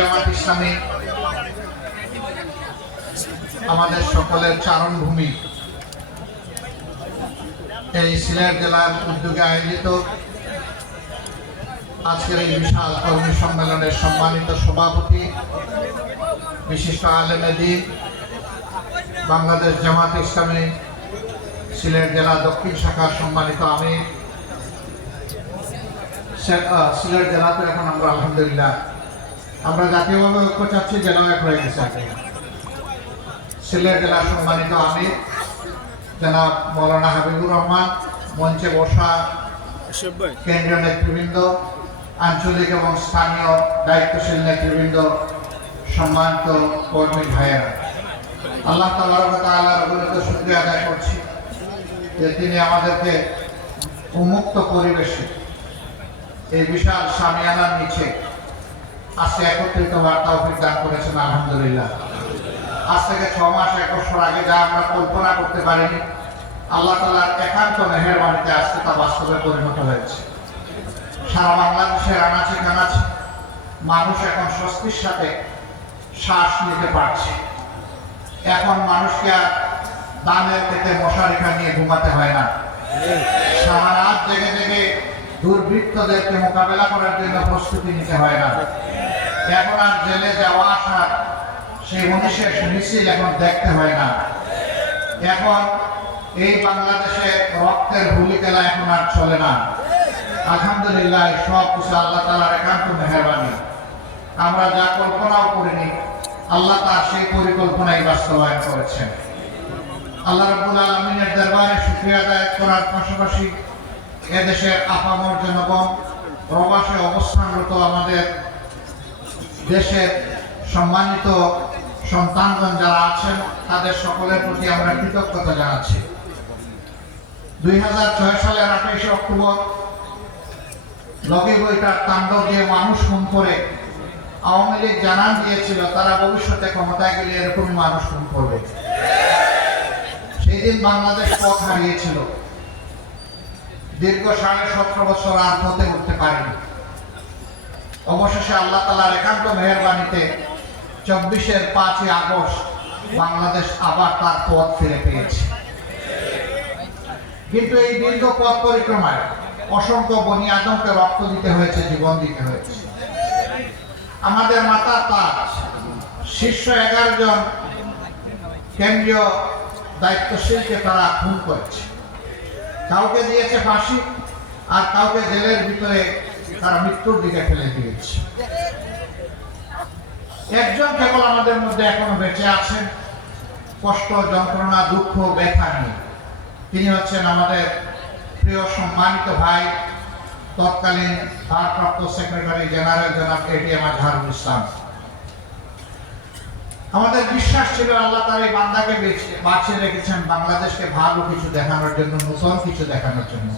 জামাত ইসলামী আমাদের সকলের চারণভূমি এই সিলেট জেলার উদ্যোগে আয়োজিত আজকের এই বিশাল কর্মী সম্মেলনের সম্মানিত সভাপতি বিশিষ্ট আলেমে দ্বীন বাংলাদেশ জামাত ইসলামী সিলেট জেলা দক্ষিণ শাখার সম্মানিত আমির সিলেট জেলা তো এখন আমরা আলহামদুলিল্লাহ আমরা জাতীয়ভাবে ঐক্য চাচ্ছি, জেলাও এক হয়ে গেছে। সিলেট জেলার সম্মানিত আমির জনাব মৌলানা হাবিবুর রহমান, মঞ্চে বসা কেন্দ্রীয় নেতৃবৃন্দ, আঞ্চলিক এবং স্থানীয় দায়িত্বশীল নেতৃবৃন্দ, সম্মানিত কর্মী ভাইয়েরা, আল্লাহ তাআলার অগণিত শুকরিয়া আদায় করছি যে তিনি আমাদেরকে উন্মুক্ত পরিবেশে এই বিশাল সামিয়ানার নিচে আজকে একত্রিত হওয়ার তৌফিক দান করেছেন। আলহামদুলিল্লাহ। আজ থেকে 6 মাস 1 বছর আগে যা আমরা কল্পনা করতে পারিনি, আল্লাহ তাআলার একান্ত মেহেরবানিতে আজকে তা বাস্তবে পরিণত হয়েছে। সারা বাংলাদেশের আনাচে কানাচে মানুষ এখন স্বস্তির সাথে শ্বাস নিতে পারছে। এখন মানুষকে আর দানের পেটে মশারিখা নিয়ে ঘুমাতে হয় না। সারা রাত জেগে জেগে দুর্বৃত্তদেরকে মোকাবেলা করার জন্য প্রস্তুতি নিতে হয় না। এখন আর জেলে যাওয়া আসার সেই মনীষের মিছিল এখন দেখতে হয় না। এখন এই বাংলাদেশে রক্তের হুলি খেলা এখন আর চলে না। আলহামদুলিল্লাহ, সব কিছু আল্লাহ তাআলার একান্ত মেহেরবানি। আমরা যা কল্পনাও করিনি, আল্লাহ তার সেই পরিকল্পনাই বাস্তবায়ন করেছেন। আল্লাহ রাব্বুল আলামিনের দরবারে শুকরিয়া আদায় করার পাশাপাশি এদেশের আপামর জনগণ, প্রবাসে অবস্থানরত আমাদের দেশের সম্মানিত সন্তানগণ যারা আছেন, তাদের সকলের প্রতি আমরা কৃতজ্ঞতা জানাচ্ছি। 2006 সালের 28 অক্টোবর লগি বইটার তাণ্ডব দিয়ে মানুষ খুন করে আওয়ামী লীগ জানান দিয়েছিল তারা ভবিষ্যতে ক্ষমতায় গেলে এরকমই মানুষ খুন করবে। সেই দিন বাংলাদেশ পথ হারিয়েছিল। দীর্ঘ 17.5 বছর আর হতে উঠতে পারেনি। অবশেষে আল্লাহ তাআলার একান্ত মেহেরবানিতে 24-এর 5ই আগস্ট বাংলাদেশ আবার তার পথ ফিরে পেয়েছে। কিন্তু এই দীর্ঘ পথ পরিক্রমায় অসংখ্য বনি আদমকে রক্ত দিতে হয়েছে, জীবন দিতে হয়েছে। আমাদের মাতার তাজ শীর্ষ 11 জন কেন্দ্রীয় দায়িত্বশীলকে তারা খুন করেছে। কাউকে দিয়েছে ফাঁসি, আর কাউকে জেলের ভিতরে তারা মৃত্যুর দিকে ফেলে দিয়েছে। একজন কেবল আমাদের মধ্যে এখনো বেঁচে আছেন, কষ্ট, যন্ত্রণা, দুঃখ, ব্যথা নিয়ে। তিনি হচ্ছেন আমাদের প্রিয় সম্মানিত ভাই, তৎকালীন ভারপ্রাপ্ত সেক্রেটারি জেনারেল জনাব এটিএম আজহারুল ইসলাম। আমাদের বিশ্বাস ছিল আল্লাহ তার এই বান্দাকে বাঁচিয়ে রেখেছেন বাংলাদেশকে ভালো কিছু দেখানোর জন্য, নতুন কিছু দেখানোর জন্য।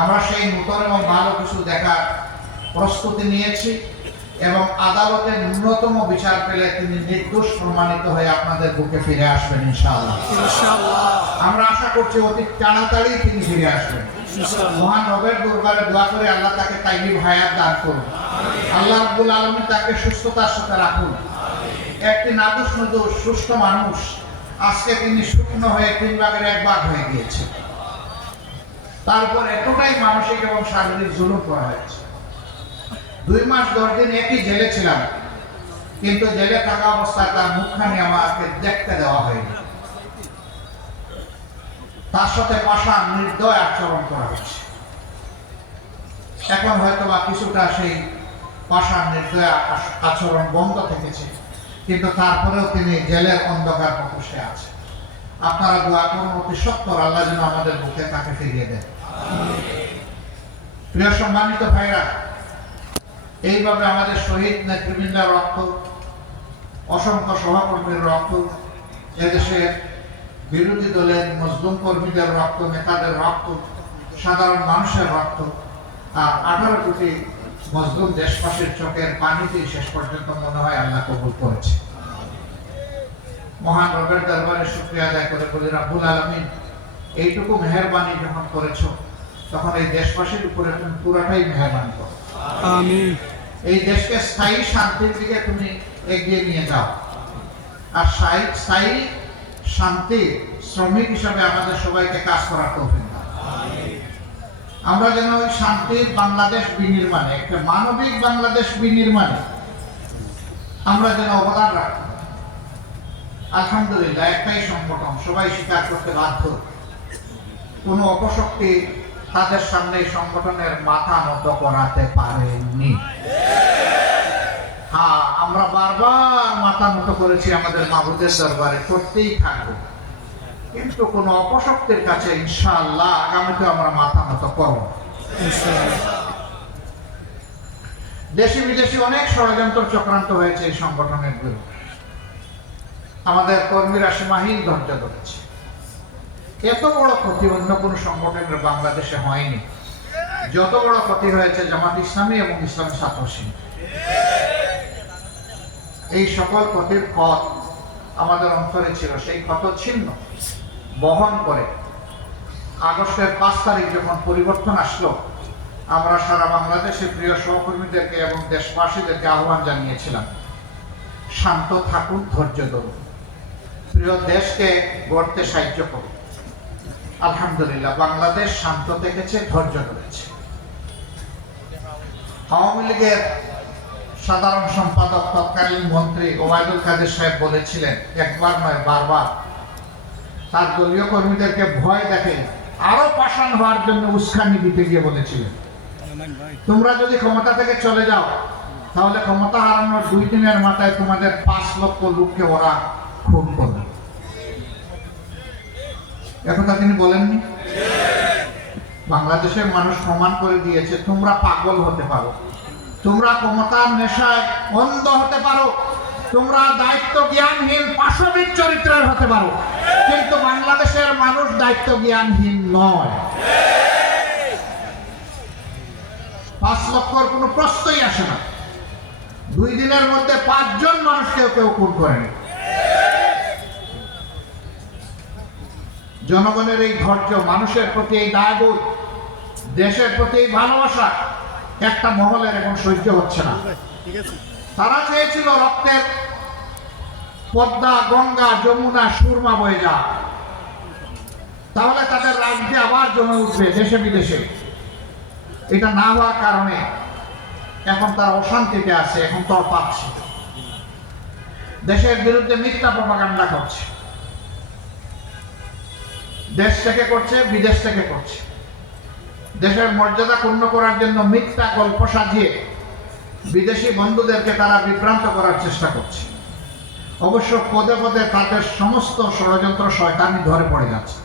আমরা সেই নতুন এবং ভালো কিছু দেখার প্রস্তুতি নিয়েছি এবং আদালতে ন্যূনতম বিচার পেলে তিনি নির্দোষ প্রমাণিত হয়ে আপনাদের বুকে ফিরে আসবেন ইনশাআল্লাহ। আমরা আশা করছি অতি তাড়াতাড়ি তিনি ফিরে আসবেন। মহান রবের দরবারে দোয়া করে আল্লাহ তাকে তাইয়িব হায়াত দান করুন। আল্লাহ রাব্বুল আলামিন তাকে সুস্থতার সাথে রাখুন। একটি নাদুস নুদুস সুস্থ মানুষ, আজকে তিনি শুকনো হয়ে 3 ভাগের 1 ভাগ হয়ে গিয়েছে। তারপর এতটাই মানসিক এবং শারীরিক জুলুম করা হয়েছে। 2 মাস 10 দিন একই জেলে ছিলাম, কিন্তু জেলে থাকা অবস্থায় তার মুখখানি আমাকে দেখতে দেওয়া হয়নি। তার সাথে পাষাণ নির্দয় আচরণ করা হয়েছে। এখন হয়তো বা কিছুটা সেই পাষাণ নির্দয় আচরণ বন্ধ থেকেছে, কিন্তু তারপরেও তিনি জেলের অন্ধকার মুখোশে আছে। আপনারা দোয়া করুন অতি সত্বর আল্লাহ যেন আমাদের বুকে তাকে ফিরিয়ে দেন। প্রিয় সম্মানিত ভাইরা, এইভাবে আমাদের শহীদ নেতৃবৃন্দের রক্ত, অসংখ্য সহকর্মীর রক্ত, এদেশের বিরোধী দলের মজলুম কর্মীদের রক্ত, নেতাদের রক্ত, সাধারণ মানুষের রক্ত, আর 18 কোটি মজলুম দেশবাসীর চোখের পানিতে শেষ পর্যন্ত মনে হয় আল্লাহ কবুল করেছে। মহান রবের দরবারে শুকরিয়া আদায় করে বলি, রাব্বুল আলামিন এইটুকু মেহেরবানি যখন করেছো, তখন এই দেশবাসীর উপরে তুমি পুরোটাই মেহেরবানি করো। আমিন। এই দেশকে স্থায়ী শান্তির দিকে তুমি এগিয়ে নিয়ে যাও। আর স্থায়ী শান্তি শ্রমিক হিসাবে আমাদের সবাইকে কাজ করার তৌফিক দাও। আমরা যেন ওই শান্তির বাংলাদেশ বিনির্মাণে, একটা মানবিক বাংলাদেশ বিনির্মাণে আমরা যেন অবদান রাখি। আলহামদুলিল্লাহ, একটাই সংগঠন, সবাই স্বীকার করতে বাধ্য, কোনো অপশক্তি তাদের সামনে এই সংগঠনের মাথা নত করাতে পারেননি। হ্যাঁ, আমরা বারবার মাথা নত করেছি আমাদের মাহবুদের দরবারে, করতেই থাকবো, কিন্তু কোন অপশক্তির কাছে ইনশাআল্লাহ আগামীতে আমরা মাথা নত করব। দেশি বিদেশি অনেক ষড়যন্ত্র চক্রান্ত হয়েছে এই সংগঠনের বিরুদ্ধে। আমাদের কর্মীরা সীমাহীন ধৈর্য ধরেছে। এত বড় ক্ষতি অন্য কোন সংগঠনের বাংলাদেশে হয়নি যত বড় ক্ষতি হয়েছে জামাত ইসলামী এবং ইসলামী ছাত্র শিবির। এই সকল ক্ষতির ক্ষত আমাদের অন্তরে ছিল, সেই ক্ষত ছিন্ন বহন করে আগস্টের 5 তারিখ যখন পরিবর্তন আসলো, আমরা সারা বাংলাদেশে প্রিয় সহকর্মীদেরকে এবং দেশবাসীদেরকে আহ্বান জানিয়েছিলাম, শান্ত থাকুন, ধৈর্য ধরুন, প্রিয় দেশকে গড়তে সাহায্য করুন। আলহামদুলিল্লাহ, বাংলাদেশ শান্ত থেকেছে, ধৈর্য ধরেছে। আওয়ামী লীগের সাধারণ সম্পাদক তৎকালীন মন্ত্রী ওবায়দুল কাদের সাহেব বলেছিলেন, একবার নয় বারবার, তার দলীয় কর্মীদেরকে ভয় দেখে আরো পাষাণ হওয়ার জন্য উস্কানি দিতে গিয়ে বলেছিলেন, তোমরা যদি ক্ষমতা থেকে চলে যাও তাহলে ক্ষমতা হারানোর 2 দিনের মাথায় তোমাদের 5 লক্ষ লোককে ওরা খুন করবে। একথা তিনি বলেননি? বাংলাদেশের মানুষ প্রমাণ করে দিয়েছে, তোমরা পাগল হতে পারো, তোমরা ক্ষমতার নেশায় অন্ধ হতে পারো, তোমরা দায়িত্ব জ্ঞানহীন পাশবিক চরিত্রের হতে পারো, কিন্তু বাংলাদেশের মানুষ দায়িত্ব জ্ঞানহীন নয়। 5 লক্ষর কোনো প্রশ্নই আসে না। 2 দিনের মধ্যে 5 জন মানুষকে কেউ খুন করেনি। জনগণের এই ধৈর্য, মানুষের প্রতি এই দায়বোধ, দেশের প্রতি এই ভালোবাসা একটা মহলের এখন সহ্য হচ্ছে না। তারা চেয়েছিল রক্তের পদ্মা, গঙ্গা, যমুনা, সুরমা বয়ে যা, তাহলে তাদের রাজ্যে আবার জমে উঠবে দেশে বিদেশে। এটা না হওয়ার কারণে এখন তারা অশান্তিতে আছে, এখন তর পাচ্ছে, দেশের বিরুদ্ধে মিথ্যা প্রপাগান্ডা করছে, দেশ থেকে করছে, বিদেশ থেকে করছে। দেশের মর্যাদা ক্ষুণ্ণ করার জন্য মিথ্যা গল্প সাজিয়ে বিদেশি বন্ধুদেরকে তারা বিভ্রান্ত করার চেষ্টা করছে। অবশ্য পদে পদে তাদের সমস্ত ষড়যন্ত্র শয়তানি ধরে পড়ে যাচ্ছে।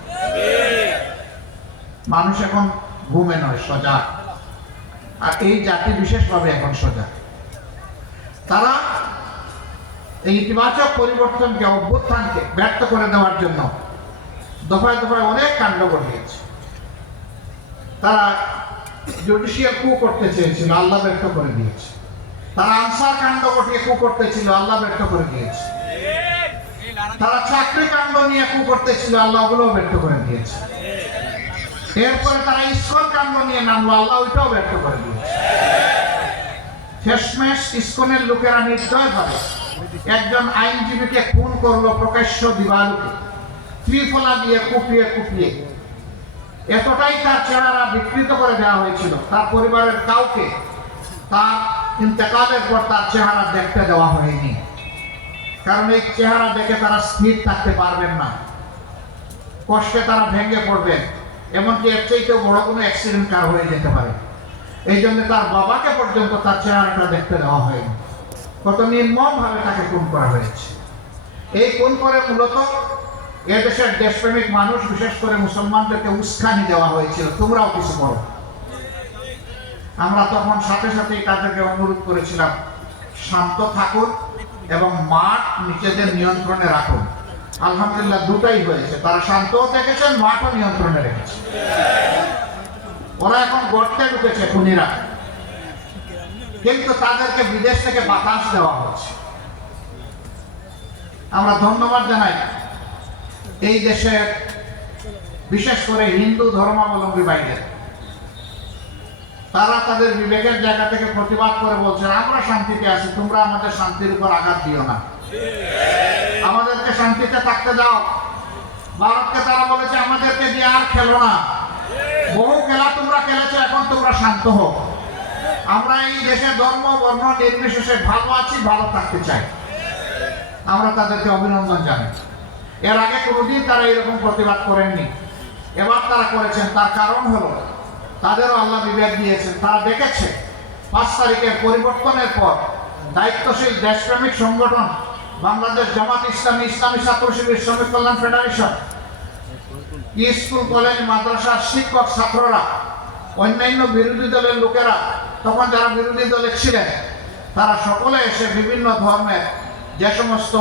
মানুষ এখন ঘুমে নয়, সজাগ। আর এই জাতি বিশেষভাবে এখন সজাগ। তারা এই ইতিবাচক পরিবর্তনকে, অভ্যুত্থানকে ব্যর্থ করে দেওয়ার জন্য দফায় দফায় অনেক কাণ্ড ঘটিয়েছে। তারা জুডিশিয়াল কু করতে চেয়েছিল, আল্লাহ ব্যর্থ করে দিয়েছে। তারা আনসার কাণ্ড ঘটিয়ে কু করতেছিল, আল্লাহ ব্যর্থ করে দিয়েছে। তারা চাকরি কাণ্ড নিয়ে কু করতেছিল, আল্লাহ ওগুলোও ব্যর্থ করে দিয়েছে। এরপরে তারা ইসকন কাণ্ড নিয়ে নামলো, আল্লাহ ওইটাও ব্যর্থ করে দিয়েছে। শেষমেশ ইসকনের লোকেরা নির্দয়ভাবে একজন আইনজীবীকে খুন করলো প্রকাশ্য দিবালোকে, ত্রিফলা দিয়ে কুপিয়ে কুপিয়ে। এতটাই তার চেহারা বিকৃত করে দেওয়া হয়েছিল, তার পরিবারের কাউকে তার ইন্তেকালের পর তার চেহারা দেখতে দেওয়া হয়নি, কারণ এই চেহারা দেখে তারা স্থির থাকতে পারবেন না, কষ্টে তারা ভেঙে পড়বেন, এমনকি এর চাইতেও বড় কোনো অ্যাক্সিডেন্ট কার হয়ে যেতে পারে। এই জন্য তার বাবাকে পর্যন্ত তার চেহারাটা দেখতে দেওয়া হয়নি। কত নির্মম ভাবে তাকে খুন করা হয়েছে। এই খুন করে মূলত এদেশের দেশপ্রেমিক মানুষ, বিশেষ করে মুসলমানদেরকে উস্কানি দেওয়া হয়েছিল, তোমরাও কিছু করো। আমরা তখন সাথে সাথেই তাদেরকে অনুরোধ করেছিলাম, শান্ত থাকুন এবং মাঠ নিজেদের নিয়ন্ত্রণে রাখুন। আলহামদুলিল্লাহ, দুটাই হয়েছে। তারা শান্তও থেকেছেন, মাঠও নিয়ন্ত্রণে রেখেছে। ওরা এখন গর্তে ঢুকেছে খুনিরা, কিন্তু তাদেরকে বিদেশ থেকে বাতাস দেওয়া হচ্ছে। আমরা ধন্যবাদ জানাই এই দেশের বিশেষ করে হিন্দু ধর্মাবলম্বী ভাইদের। তারা তাদের বিবেকের জায়গা থেকে প্রতিবাদ করে বলছেন আমরা শান্তিতে আছি, তোমরা আমাদের শান্তির উপর আঘাত দিও না, আমাদেরকে শান্তিতে থাকতে দাও। ভারতকে তারা বলেছে আমাদেরকে দিয়ে আর খেলো না, বহু খেলা তোমরা খেলেছো, এখন তোমরা শান্ত হও। আমরা এই দেশের ধর্ম বর্ণ নির্বিশেষে ভালো আছি, ভালো থাকতে চাই। আমরা তাদেরকে অভিনন্দন জানাই। এর আগে কোনোদিন তারা এরকম প্রতিবাদ করেননি, এবার তারা করেছেন। তার কারণ হলো তাদেরও আল্লাহ বিবেক দিয়েছেন। তারা দেখেছে 5 তারিখের পরিবর্তনের পর দায়িত্বশীল দেশপ্রেমিক সংগঠন বাংলাদেশ জামাত ইসলামী, ইসলামী ছাত্র শিবির, শ্রমিক কল্যাণ ফেডারেশন, স্কুল কলেজ মাদ্রাসার শিক্ষক ছাত্ররা, অন্যান্য বিরোধী দলের লোকেরা, তখন যারা বিরোধী দলে ছিলেন তারা সকলে এসে বিভিন্ন ধর্মের যে সমস্ত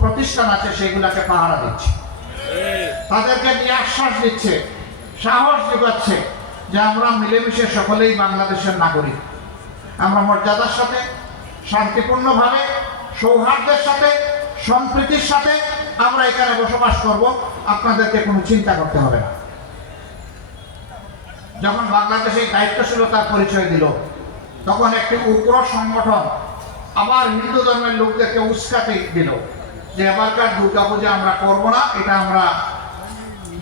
প্রতিষ্ঠান আছে সেগুলাকে পাহারা দিচ্ছে, তাদেরকে দিয়ে আশ্বাস দিচ্ছে, সাহস যোগাচ্ছে যে আমরা মিলেমিশে সকলেই বাংলাদেশের নাগরিক। আমরা মর্যাদার সাথে, শান্তিপূর্ণভাবে, সৌহার্দ্যের সাথে, সম্প্রীতির সাথে আমরা এখানে বসবাস করব, আপনাদেরকে কোনো চিন্তা করতে হবে না। যখন বাংলাদেশে দায়িত্বশীলতার পরিচয় দিল, তখন একটি উগ্র সংগঠন আবার হিন্দু ধর্মের লোকদেরকে উস্কাতে দিল যে এবারকার দুর্গা পূজা আমরা করবো না, এটা আমরা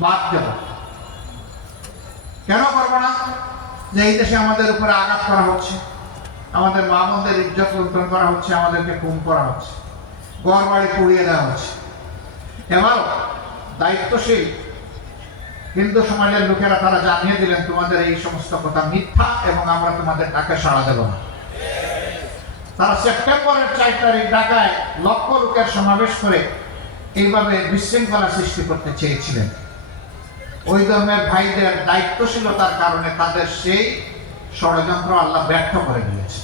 বাদ দেব। কেন করবো না? যে এই দেশে আমাদের উপরে আঘাত করা হচ্ছে, আমাদের মা বোনদের ইজ্জত লুণ্ঠন করা হচ্ছে, আমাদেরকে খুন করা হচ্ছে, ঘর বাড়ি পুড়িয়ে দেওয়া হচ্ছে। এবারও দায়িত্বশীল হিন্দু সমাজের লোকেরা তারা জানিয়ে দিলেন তোমাদের এই সমস্ত কথা মিথ্যা এবং আমরা তোমাদের ডাকে সাড়া দেব না। তারা সেপ্টেম্বরের 4 তারিখ ঢাকায় লক্ষ লোকের সমাবেশ করে এইভাবে বিশৃঙ্খলা সৃষ্টি করতে চেয়েছিলেন। ওই ধর্মের ভাইদের দায়িত্বশীলতার কারণে তাদের সেই ষড়যন্ত্র আল্লাহ ব্যর্থ করে দিয়েছে।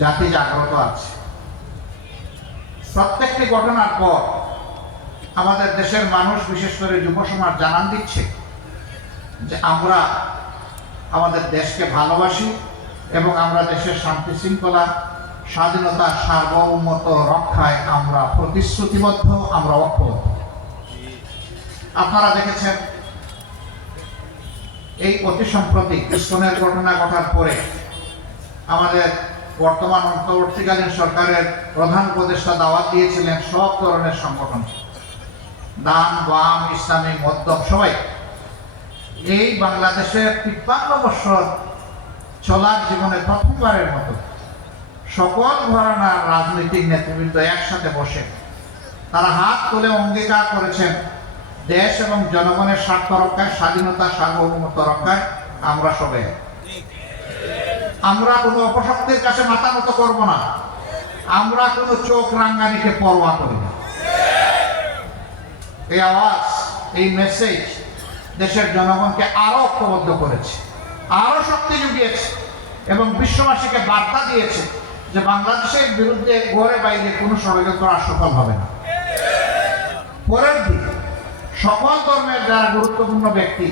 জাতি জাগ্রত আছে। প্রত্যেকটি ঘটনার পর আমাদের দেশের মানুষ, বিশেষ করে যুব সমাজ জানান দিচ্ছে যে আমরা আমাদের দেশকে ভালোবাসি এবং আমরা দেশের শান্তি শৃঙ্খলা, স্বাধীনতা, সার্বভৌমত্ব রক্ষায় আমরা প্রতিশ্রুতিবদ্ধ, আমরা ঐক্যবদ্ধ। আপনারা দেখেছেন এই অতি সম্প্রতি ইস্কনের ঘটনা ঘটার পরে আমাদের বর্তমান অন্তর্বর্তীকালীন সরকারের প্রধান উপদেষ্টা দাওয়াত দিয়েছিলেন সব ধরনের সংগঠন, ডান বাম, ইসলামী মধ্যম, সবাই এই বাংলাদেশের 53 বছর চলার জীবনে প্রথমবারের মতো সকল ঘরানার রাজনৈতিক নেতৃবৃন্দ একসাথে বসে তারা হাত তুলে অঙ্গীকার করেছেন দেশ এবং জনগণের স্বার্থ রক্ষায়, স্বাধীনতা, সার্বভৌমত্ব রক্ষায় আমরা সবাই, আমরা কোনো অপশক্তির কাছে মাথা নত করব না, আমরা কোনো চোখ রাঙ্গানিকে পরোয়া করি না। এই আওয়াজ, এই মেসেজ দেশের জনগণকে আরো ঐক্যবদ্ধ করেছে, আরো শক্তি জুগিয়েছে এবং বিশ্ববাসীকে বার্তা দিয়েছে যে বাংলাদেশের বিরুদ্ধে ঘরে বাইরে কোনো ষড়যন্ত্র আর সফল হবে না। পরের দিন সকল ধর্মের যারা গুরুত্বপূর্ণ ব্যক্তি,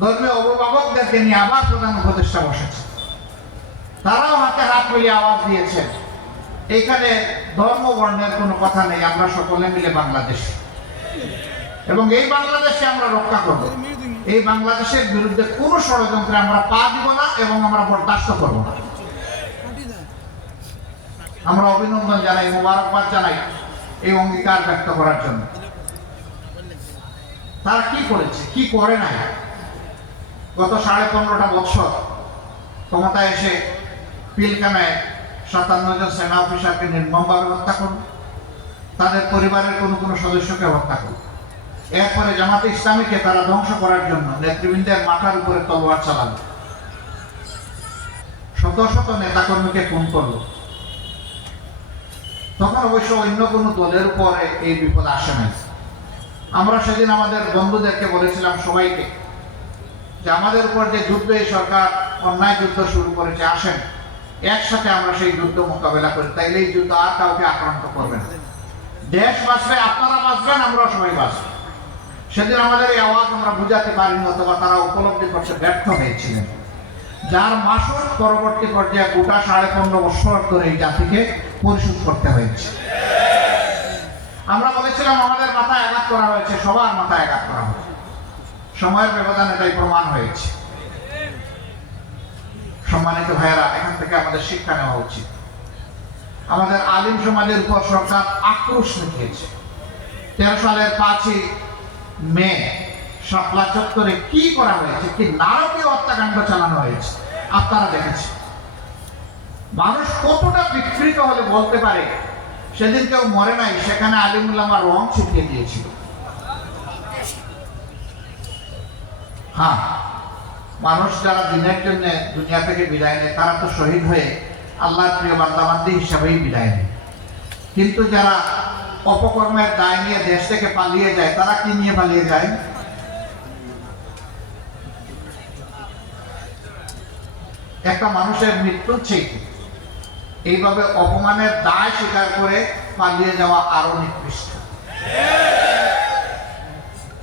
ধর্মীয় অভিভাবকদেরকে নিয়ে আবার প্রধান উপদেষ্টা বসেছে, তারাও হাতে হাত মিলিয়ে আওয়াজ দিয়েছেন এখানে ধর্ম বর্ণের কোনো কথা নেই, আমরা সকলে মিলে বাংলাদেশ এবং এই বাংলাদেশকে আমরা রক্ষা করব। এই বাংলাদেশের বিরুদ্ধে কোনো ষড়যন্ত্রে আমরা পা দিব না এবং আমরা বরদাস্ত করব না। আমরা অভিনন্দন জানাই, মোবারকবাদ জানাই এই অঙ্গীকার ব্যক্ত করার জন্য। তারা কি করেছে, কি করে নাই? গত 15.5 বছর ক্ষমতায় এসে পিলখানায় 57 জন সেনা অফিসারকে নির্মমভাবে হত্যা করুন, তাদের পরিবারের কোনো সদস্যকে হত্যা করুন। এরপরে জামাতে ইসলামীকে তারা ধ্বংস করার জন্য নেতৃবৃন্দের মাথার উপরে তলোয়ার চালালো, শত শত নেতাকর্মীকে খুন করলো। তখন অবশ্য অন্য কোনো দলের উপরে এই বিপদ আসে নাই। আমরা সেদিন আমাদের বন্ধুদেরকে বলেছিলাম সবাইকে যে আমাদের উপর যে যুদ্ধ এই সরকার অন্যায় যুদ্ধ শুরু করেছে, আসেন একসাথে আমরা সেই যুদ্ধ মোকাবেলা করি, তাইলে এই যুদ্ধ আর কাউকে আক্রান্ত করবে না। দেশ বাঁচবে, আপনারা বাঁচবেন, আমরা সবাই বাঁচব। সেদিন আমাদের এই আওয়াজ আমরা বুঝাতে পারিনি, অথবা তারা উপলব্ধি করতে ব্যর্থ হয়েছিলেন, যার মাসুল পরবর্তী পর্যায়ে গোটা 15.5 বছর ধরে এই জাতিকে পরিশোধ করতে হয়েছে। আমরা বলেছিলাম আমাদের মাথায় আঘাত করা হয়েছে, সবার মাথায় আঘাত করা হয়েছে, সময়ের ব্যবধানে এটাই প্রমাণ হয়েছে। সম্মানিত ভাইয়েরা, এখান থেকে আমাদের শিক্ষা নেওয়া উচিত। আমাদের আলিম সমাজের উপর সরকার আক্রোশ দেখিয়েছে। 13 সালের 5ই মে শাপলা চত্বরে কি করা হয়েছে, কি নারকীয় হত্যাকাণ্ড চালানো হয়েছে আপনারা দেখেছেন। মানুষ কতটা বিকৃত হলে বলতে পারে সেদিন কেউ মরে নাই, সেখানে আলিমুল্লামা রং ছিটিয়ে দিয়েছিল। হ্যাঁ, মানুষ যারা দিনের জন্য দুনিয়া থেকে বিদায় নেয় তারা তো শহীদ হয়ে আল্লাহর প্রিয় বান্দাবান্দি হিসাবেই বিদায় নেয়, কিন্তু যারা অপকর্মের দায় নিয়ে দেশ থেকে পালিয়ে যায় তারা কি নিয়ে পালিয়ে যায়? একটা মানুষের মৃত্যু ঠিক এইভাবে অপমানের দায় স্বীকার করে পালিয়ে যাওয়া আরো নিকৃষ্ট।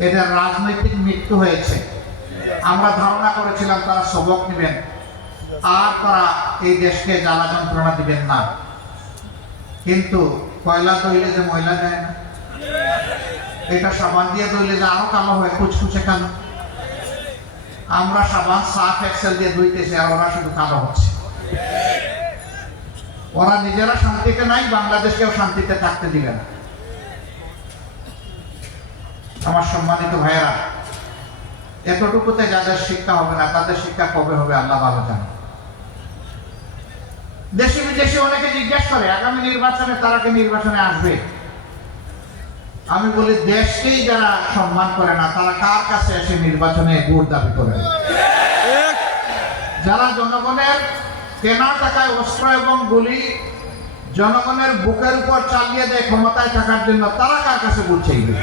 এদের রাজনৈতিক মৃত্যু হয়েছে। আমরা ধারণা করেছিলাম তারা সবক নেবেন আর তারা এই দেশকে জ্বালা যন্ত্রণা দিবেন না, কিন্তু কয়লা তৈলে যে ময়লা যায় না, এটা সাবান দিয়ে ধুইলে যে আরো কালো হয়, কুচকুচে কালো। আমরা সাবান সার্ফ এক্সেল দিয়ে ধুইতেছি আর ওরা শুধু কালো হচ্ছে। ওরা নিজেরা শান্তিতে নাই, বাংলাদেশকেও শান্তিতে থাকতে দিবে না। আমার সম্মানিত ভাইয়েরা, এতটুকুতে যাদের শিক্ষা হবে না তাদের শিক্ষা কবে হবে আল্লাহ ভালো জানে। দেশি বিদেশি অনেকে জিজ্ঞেস করে আগামী নির্বাচনে তারা কি নির্বাচনে আসবে। আমি বলি দেশকেই যারা সম্মান করে না তারা কার কাছে এসে নির্বাচনে ভোট দাবি করে? যারা জনগণের কেনা টাকায় অস্ত্র এবং গুলি জনগণের বুকের উপর চালিয়ে দেয় ক্ষমতায় থাকার জন্য, তারা কার কাছে ভোট চাইবে?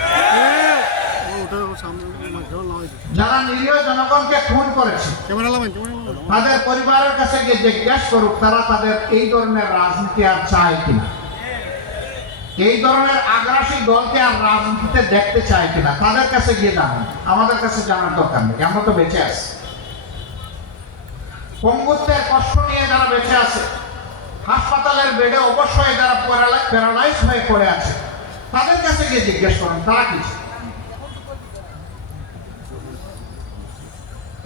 যারা নিরীহ জনগণকে খুন করেছে তাদের পরিবারের কাছে গিয়ে জিজ্ঞাসা করুক তারা তাদের এই ধরনের রাজনীতি আর চায় কিনা, এই ধরনের আগ্রাসী দলকে আর রাজনীতিতে দেখতে চায় কিনা। তাদের কাছে গিয়ে জানান, আমাদের কাছে জানার দরকার নেই। আমরা তো বেঁচে আছি, পঙ্গুত্বের কষ্ট নিয়ে যারা বেঁচে আছে, হাসপাতালের বেডে অবশ্যই যারা প্যারালাইজ হয়ে পড়ে আছে, তাদের কাছে গিয়ে জিজ্ঞেস করেন তারা কি।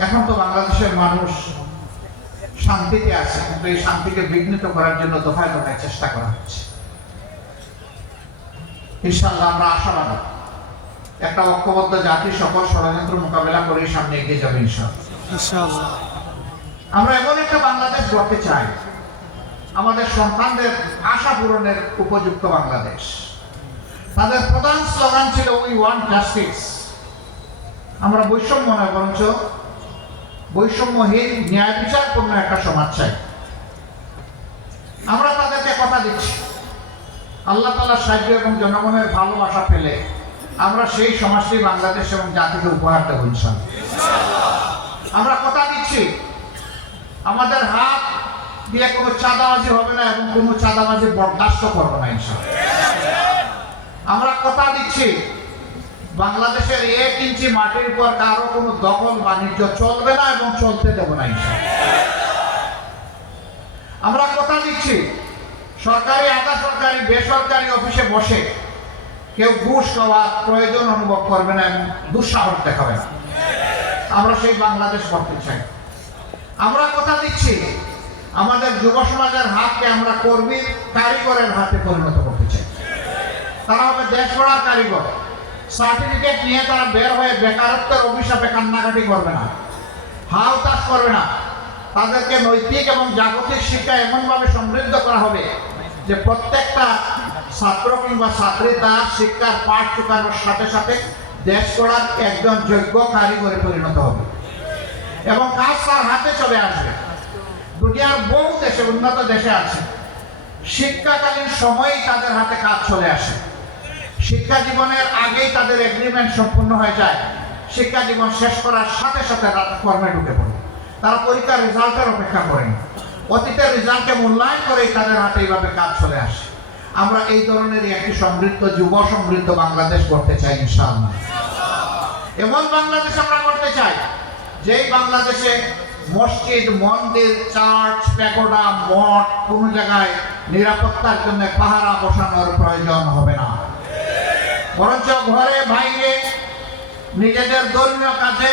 এখন তো বাংলাদেশের মানুষ শান্তিতে আছে, কিন্তু এই শান্তিকে বিঘ্নিত করার জন্য দফায় দফায় চেষ্টা করা হচ্ছে। ইনশাআল্লাহ আমরা আশাবাদী একটা ঐক্যবদ্ধ জাতি সকল ষড়যন্ত্র মোকাবেলা করে সামনে এগিয়ে যাবে ইনশাআল্লাহ। আমরা এমন একটা বাংলাদেশ গড়তে চাই, আমাদের সন্তানদের আশা পূরণের উপযুক্ত বাংলাদেশ। তাদের প্রধান স্লোগান ছিল উই ওয়ান্ট জাস্টিস। আমরা বৈষম্য নয়, বরঞ্চ বৈষম্যহীন ন্যায় বিচারপূর্ণ একটা সমাজ চাই। আমরা তাদেরকে কথা দিচ্ছি, আল্লাহ তাআলার সাহায্য এবং জনগণের ভালোবাসা পেলে আমরা সেই সমাজটি বাংলাদেশ এবং জাতিকে উপহার দেব ইনশাআল্লাহ। আমরা কথা দিচ্ছি আমাদের হাত দিয়ে কোনো চাঁদাবাজি হবে না এবং কোনো চাঁদাবাজি বরদাস্ত করবো না ইনশাআল্লাহ। আমরা কথা দিচ্ছি বাংলাদেশের 1 ইঞ্চি মাটির উপর কারো কোনো দখল বাণিজ্য চলবে না এবং চলতে দেব না ইনশাআল্লাহ। আমরা কথা দিচ্ছি সরকারি, আধা সরকারি, বেসরকারি অফিসে বসে কেউ ঘুষ খাওয়ার প্রয়োজন অনুভব করবে না এবং দুঃসাহস দেখাবে না। আমরা সেই বাংলাদেশ করতে চাই। আমরা কথা দিচ্ছি আমাদের যুব সমাজের হাতকে আমরা কর্মীর কারিগরের হাতে পরিণত করতে চাই। তারা হবে দেশ গড়ার কারিগর। সার্টিফিকেট নিয়ে তারা বের হয়ে বেকারত্বের অভিশাপে কান্নাকাটি করবে না, হাল তাস করবে না। তাদেরকে নৈতিক এবং জাগতিক শিক্ষা এমনভাবে সমৃদ্ধ করা হবে যে প্রত্যেকটা ছাত্র কিংবা ছাত্রী তার শিক্ষার পাঠ চুকানোর সাথে সাথে দেশ গড়ার একজন যোগ্য কারিগরে পরিণত হবে এবং কাজ তার হাতে চলে আসবে। দুনিয়ার বহু দেশে, উন্নত দেশে আছে, শিক্ষাকালীন সময়েই তাদের হাতে কাজ চলে আসে। শিক্ষা জীবনের আগেই তাদের এগ্রিমেন্ট সম্পূর্ণ হয়ে যায়। শিক্ষা জীবন শেষ করার সাথে সাথে কর্মে ঢুকে পড়ে। তারা পরীক্ষার রেজাল্টের অপেক্ষা করেন, অতীতের রেজাল্টকে মূল্যায়ন করেই তাদের হাতে এইভাবে কাজ চলে আসে। আমরা এই ধরনের একটি সমৃদ্ধ, যুব সমৃদ্ধ বাংলাদেশ গড়তে চাই ইনশাআল্লাহ। এমন বাংলাদেশ আমরা গড়তে চাই যেই বাংলাদেশে মসজিদ, মন্দির, চার্চ, প্যাগোডা, মঠ কোন জায়গায় নিরাপত্তার জন্য পাহারা বসানোর প্রয়োজন হবে না, বরঞ্চ ঘরে বাইরে নিজেদের ধর্মীয় কাজে,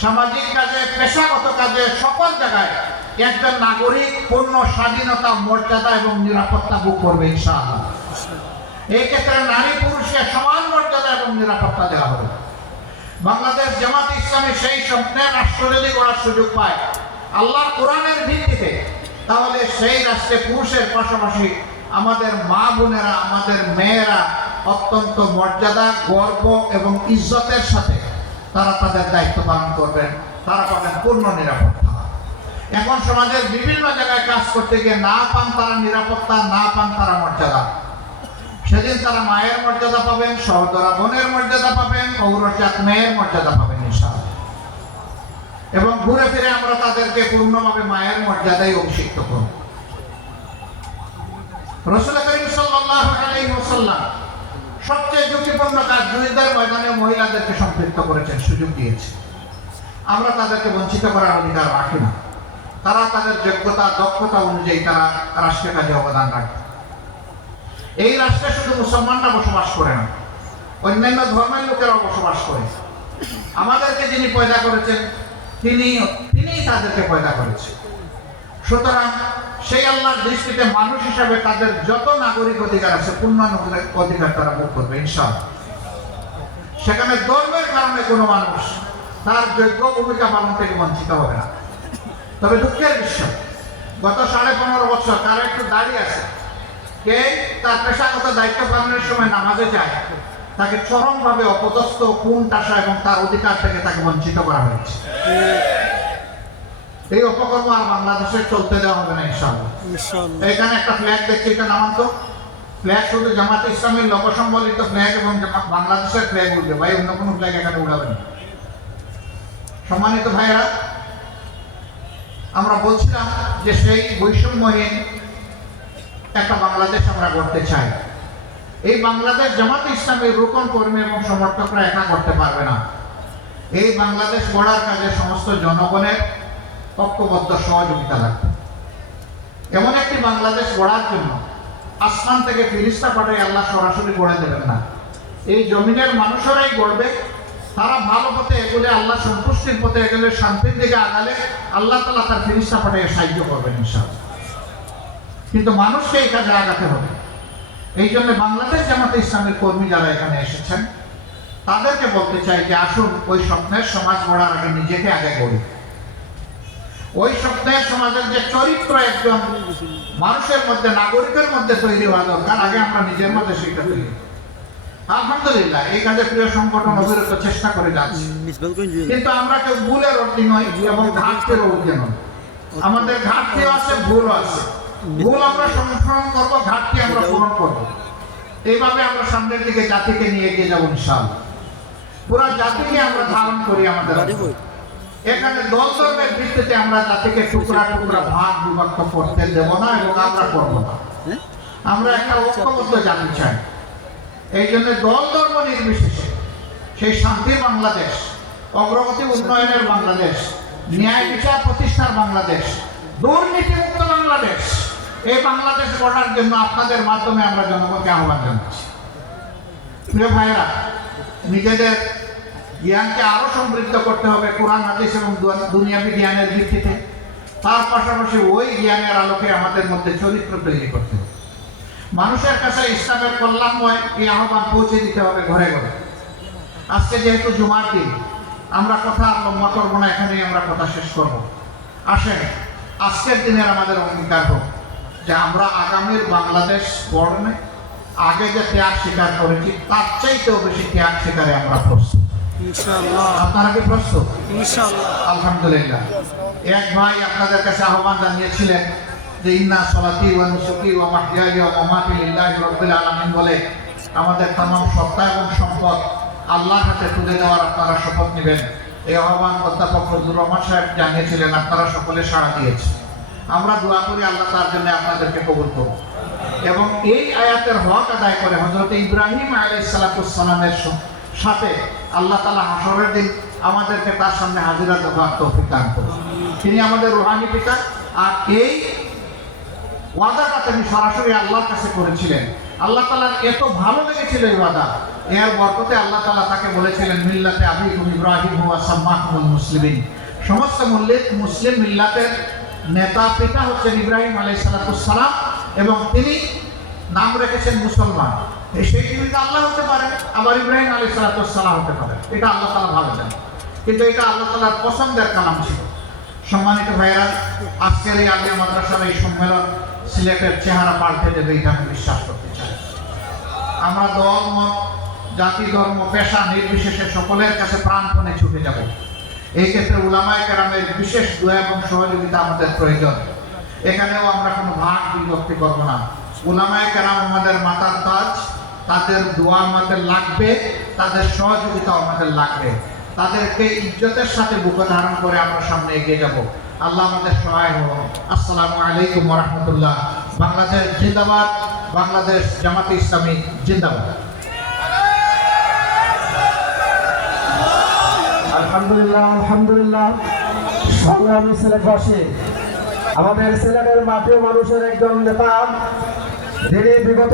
সামাজিক কাজে, পেশাগত কাজে, সকল জায়গায় একজন নাগরিক পূর্ণ স্বাধীনতা, মর্যাদা এবং নিরাপত্তা ভোগ করবে ইনশাআল্লাহ। এই ক্ষেত্রে নারী পুরুষকে সমান মর্যাদা এবং নিরাপত্তা দেওয়া হবে। বাংলাদেশ জামাত ইসলামী সেই স্বপ্নের রাষ্ট্র যদি গড়ার সুযোগ পায় আল্লাহর কোরআনের ভিত্তিতে, তাহলে সেই রাষ্ট্রে পুরুষের পাশাপাশি আমাদের মা বোনেরা, আমাদের মেয়েরা অত্যন্ত মর্যাদা, গর্ব এবং ইজ্জতের সাথে তারা তাদের দায়িত্ব পালন করবেন, তারা পাবেন পূর্ণ নিরাপত্তা। এখন সমাজের বিভিন্ন জায়গায় কাজ করতে গিয়ে না পান তারা নিরাপত্তা, না পান তারা মর্যাদা। সেদিন তারা মায়ের মর্যাদা পাবেন, সহোদরা বোনের মর্যাদা পাবেন, ঔরজাত মেয়ের মর্যাদা পাবেন ইনশাআল্লাহ। এবং ঘুরে ফিরে আমরা তাদেরকে পূর্ণভাবে মায়ের মর্যাদায় অভিষিক্ত করব। রাসূল করিম সাল্লাল্লাহু আলাইহি ওয়াসাল্লাম সবচেয়ে ঝুঁকিপূর্ণ কাজ যুদ্ধের ময়দানে মহিলাদেরকে সম্পৃক্ত করেছেন, সুযোগ দিয়েছে। আমরা তাদেরকে বঞ্চিত করার অধিকার রাখি না। তারা তাদের যোগ্যতা, দক্ষতা অনুযায়ী তারা রাষ্ট্রের কাজে অবদান রাখে। এই রাষ্ট্রে শুধু মুসলমানরা বসবাস করে না, অন্যান্য ধর্মের লোকেরাও বসবাস করে। আমাদেরকে যিনি পয়দা করেছেন তিনি তাদেরকে পয়দা করেছেন। সুতরাং সেই আল্লাহর দৃষ্টিতে মানুষ হিসাবে তাদের যত নাগরিক অধিকার আছে পূর্ণ অধিকার তারা ভোগ করবে ইনশাআল্লাহ। সেখানে ধর্মের কারণে কোনো মানুষ তার যোগ্য ভূমিকা পালন থেকে বঞ্চিত হবে না। তবে দুঃখের বিষয়, গত 15.5 বছর কারো একটু দাঁড়িয়ে আছে, কে তার পেশাগত দায়িত্ব পালনের সময় নামাজে যায়, তাকে চরমভাবে অপদস্থ, কুণ্ঠাসা এবং তার অধিকার থেকে তাকে বঞ্চিত করা হয়েছে। এই অপকর্ম আর বাংলাদেশে চলতে দেওয়া হবে না ইনশাআল্লাহ। এখানে একটা ফ্ল্যাগ দেখছি, এটা নামান তো। ফ্ল্যাগ শুধু জামাত ইসলামের লোগো সম্বলিত ফ্ল্যাগ এবং বাংলাদেশের ফ্ল্যাগ উঠবে, ভাই অন্য কোনো ফ্ল্যাগ এখানে উড়াবেন। সম্মানিত ভাইয়েরা, আমরা বলছিলাম যে সেই বৈষম্যহীন একটা বাংলাদেশ আমরা গড়তে চাই। এই বাংলাদেশ জামাত ইসলামের রুকন কর্মী এবং সমর্থকরা একা করতে পারবে না। এই বাংলাদেশ গড়ার কাজে সমস্ত জনগণের ঐক্যবদ্ধ সহযোগিতা লাগবে। এমন একটি বাংলাদেশ গড়ার জন্য আসমান থেকে ফিরিস্তা পাঠিয়ে আল্লাহ সরাসরি গড়ে দেবেন না। এই জমিনের মানুষেরাই গড়বে। তারা ভালো পথে এগুলে, আল্লাহ সন্তুষ্টির পথে এগুলে, শান্তির দিকে আগালে আল্লাহ তাআলা তার ফিরিস্তা পাঠিয়ে সাহায্য করবেন ইনশাআল্লাহ। কিন্তু মানুষকে এই কাজে আগাতে হবে। এই জন্য বাংলাদেশ জামাতে ইসলামের কর্মী যারা এখানে এসেছেন তাদেরকে বলতে চাই যে আসুন ওই স্বপ্নের সমাজ গড়ার আগে নিজেকে আগে গড়ি। ওই স্বপ্নের সমাজের যে চরিত্র একজন মানুষের মধ্যে, নাগরিকের মধ্যে তৈরি হওয়া দরকার, আগে আমরা নিজের মধ্যে সেটা তৈরি। আলহামদুলিল্লাহ এই কাজে প্রিয় সংগঠন অবিরত চেষ্টা করে যাচ্ছে, কিন্তু আমরা কেউ ভুলের অর্থী নই এবং ঘাটতির অর্থী নই। আমাদের ঘাটতিও আছে, ভুলও আছে। ভুল আমরা সংশোধন করবো, ঘাটতি আমরা পূরণ করবো। এইভাবে আমরা সামনের দিকে জাতিকে নিয়ে এগিয়ে যাবো ইনশাআল্লাহ। পুরা জাতিকে আমরা ধারণ করি আমাদের। এখানে দল ধর্মের ভিত্তিতে আমরা জাতিকে টুকরা টুকরা ভাগ বিভক্ত করতে দেব না এবং আমরা করবো না। আমরা একটা ঐক্যবদ্ধ জাতি চাই। এই জন্য দল ধর্ম নির্বিশেষে সেই শান্তির বাংলাদেশ, অগ্রগতি উন্নয়নের বাংলাদেশ, ন্যায় বিচার প্রতিষ্ঠার বাংলাদেশ, দুর্নীতি মুক্ত বাংলাদেশ, এই বাংলাদেশ গড়ার জন্য আপনাদের মাধ্যমে আমরা জনগণকে আহ্বান জানাচ্ছি। প্রিয় ভাইয়েরা, নিজেদের জ্ঞানকে আরো সমৃদ্ধ করতে হবে কোরআন, হাদিস এবং দুনিয়াবি জ্ঞানের ভিত্তিতে। তার পাশাপাশি ওই জ্ঞানের আলোকে আমাদের মধ্যে চরিত্র তৈরি করতে হবে। মানুষের কাছে ইসলামের কল্যাণময় এই আহ্বান পৌঁছে দিতে হবে ঘরে ঘরে। আজকে যেহেতু জুমার দিন, আমরা কথা আর লম্বা করবো না, এখানেই আমরা কথা শেষ করব। আসেন আজকের দিনের আমাদের অঙ্গীকার হোক যে আমরা আগামীর বাংলাদেশ গড়নে আগে যে ত্যাগ স্বীকার করেছি তার চাইতেও বেশি ত্যাগ স্বীকারে আমরা প্রস্তুত। আপনারা কি প্রস্তুত? আলহামদুলিল্লাহ। এক ভাই আপনাদের কাছে আহ্বান জানিয়েছিলেন যে ইন্না সলাতি ওয়া নুসুকি ওয়া মাহইয়ায়া ওয়া মামাতি লিল্লাহি রাব্বিল আলামিন বলে আমাদের तमाम সত্তা এবং সম্পদ আল্লাহর হাতে তুলে দেওয়ার আপনারা শপথ নেবেন। এই আহ্বান অধ্যাপক ফজলুর রহমান সাহেব জানিয়েছিলেন, আপনারা সকলে সাড়া দিয়েছেন। আমরা দোয়া করি আল্লাহ তার জন্য আপনাদেরকে কবুল করুন এবং এই আয়াতের হক আদায় করে হযরত ইব্রাহিম আলাইহিস সালামের সাথে আল্লাহ তাআলা হাশরের দিন আমাদেরকে তার সামনে হাজিরা দেওয়ার তৌফিক দান করুন। তিনি আমাদের রূহানি পিতা। আর এই ওয়াদাটা তিনি সরাসরি আল্লাহর কাছে করেছিলেন। আল্লাহ তাআলার এত ভালো লেগেছিল এই ওয়াদা, এর বরকতে আল্লাহ তাআলা তাকে বলেছিলেন মিল্লাতে আবিকুম ইব্রাহিম ওয়া সাম্মাকুমুল মুসলিমিন। সমস্ত মুসলিম মিল্লাতের নেতা পিতা হচ্ছেন ইব্রাহিম আলাইহিস সালাম এবং তিনি নাম রেখেছেন মুসলমান। সেই কিন্তু আল্লাহ হতে পারে, আবার ইব্রাহিম আলাইহিস সালাম হতে পারে, এটা আল্লাহ তাআলা ভালো জানেন, কিন্তু এটা আল্লাহ তাআলার পছন্দের কালাম ছিল। সম্মানিত ভাইয়েরা, আজকের এই আলিয়া মাদ্রাসার এই সম্মেলন সিলেটের চেহারা পাল্টে দেবে এটা আমি বিশ্বাস করতে চাই। আমরা দল মত জাতি ধর্ম পেশা নির্বিশেষে সকলের কাছে প্রাণপণে ছুটে যাব। এই ক্ষেত্রে উলামায়ে কেরামের বিশেষ দোয়া এবং সহযোগিতা আমাদের প্রয়োজন। এখানেও আমরা কোনো ভাগ বিভক্তি করব না। উলামায়ে কেরাম আমাদের মাথার তাজ, তাদের দোয়া আমাদের লাগবে, তাদের সহযোগিতা আমাদের লাগবে। তাদেরকে ইজ্জতের সাথে বুকে ধারণ করে আমরা সামনে এগিয়ে যাব। আল্লাহ আমাদের সহায় হন। আসসালামু আলাইকুম ওয়া রাহমাতুল্লাহ। বাংলাদেশ জিন্দাবাদ, বাংলাদেশ জামাতে ইসলামী জিন্দাবাদ। আলহামদুলিল্লাহ আলহামদুলিল্লাহ। সংগ্রামী সিলেটবাসী, আমাদের সিলেটের মাটির মানুষের একজন নেতা, যিনি বিগত